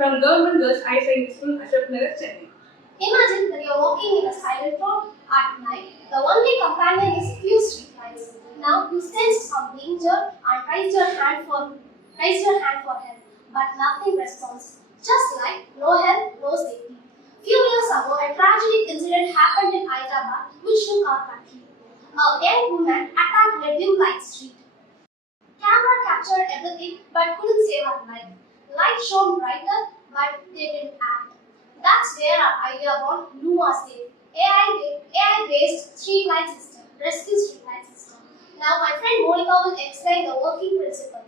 from Government Girls High Secondary School, Ashok Nagar, Chennai. Imagine that you're walking in a silent road at night. The only companion is few street lights. Now you sense some danger and raise your hand for help, but nothing responds. Just like no help, no safety. Few years ago, a tragic incident happened in Hyderabad which shook our country. A young woman attacked a dim light street. Camera captured everything but couldn't save her life. Light shone brighter, but they didn't act. That's where our idea about Luma Safe, AI-based streetlight system, rescue streetlight system. Now my friend Monica will explain the working principle.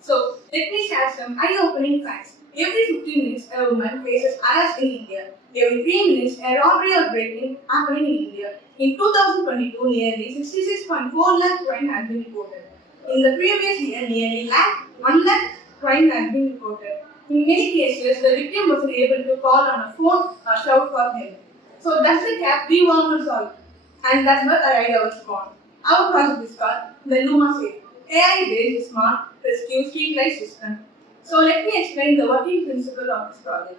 So, let me share some eye-opening facts. Every 15 minutes, a woman faces arrest in India. Every 3 minutes, a robbery or breaking happening in India. In 2022, nearly 66.4 lakh crime has been reported. In the previous year, nearly 1 lakh crime has been reported. In many cases, the victim wasn't able to call on a phone or shout for help. So that's the gap we want to solve. And that's what our idea was born. Our project is called the Luma Safe, AI-based smart rescue streetlight system. So let me explain the working principle of this project.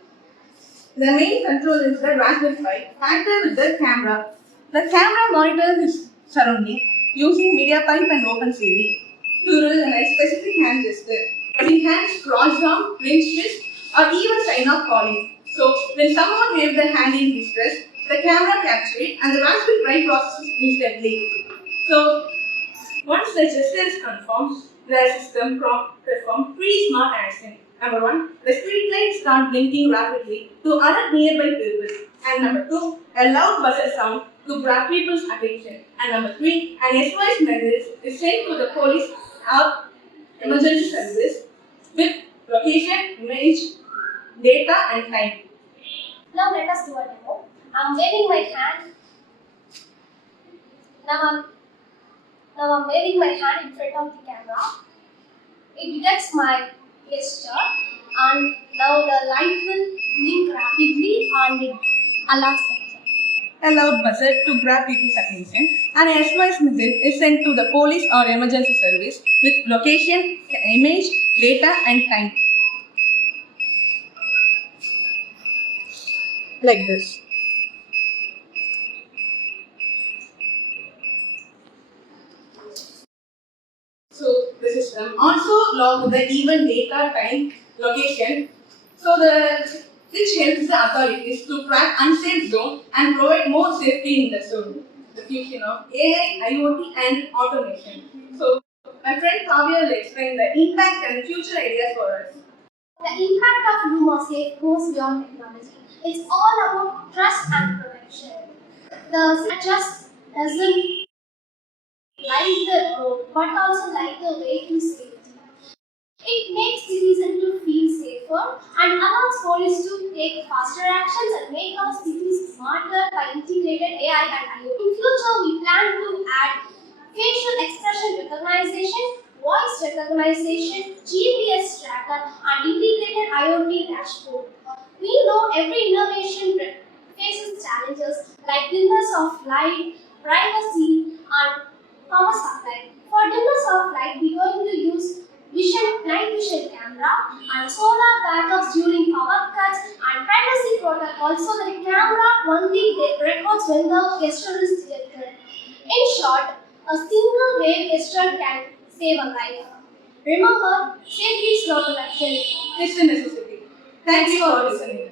The main control is the Raspberry Pi connected with the camera. The camera monitors its surrounding using MediaPipe and OpenCV to recognize specific hand gesture. Using hands crossed down, clenched fist, or even sign of calling. So when someone waves their hand in distress, the camera captures it and the Raspberry Pi processes instantly. So once the gesture is confirmed, the system performs three smart actions. Number one, the street lights start blinking rapidly to alert nearby people. And number two, a loud buzzer sound to grab people's attention. And number three, an SOS message is sent to the police or emergency service with location, image, data, and time. Now let us do a demo. I'm waving my hand. Now I'm waving my hand in front of the camera. It detects my gesture and now the light will blink rapidly and it alerts them. A loud buzzer to grab people's attention, and a SOS message is sent to the police or emergency service with location, image, data, and time. Like this. So the system also logs the event data, time, location. So which helps the authorities to track unsafe zone and provide more safety in the zone. The fusion of AI, IoT, and automation. So my friend Kavya will explain the impact and future ideas for us. The impact of Luma Safe goes beyond technology. It's all about trust and protection. The system just doesn't light the road but also light the way to safety. It makes citizens to feel safer and allows police to take faster actions and make our cities smarter by integrated AI and IoT. In future, we plan to add facial expression recognition, voice recognition, GPS tracker, and integrated IoT dashboard. We know every innovation faces challenges like dimness of light, privacy, and power supply. For dimness of light, we are going to use night vision camera and solar backups during power cuts and privacy protocol so that the camera only records when the gesture is detected. In short, a single wave gesture can save a life. Remember, safety is not a luxury. It's a necessity. Thank you for listening.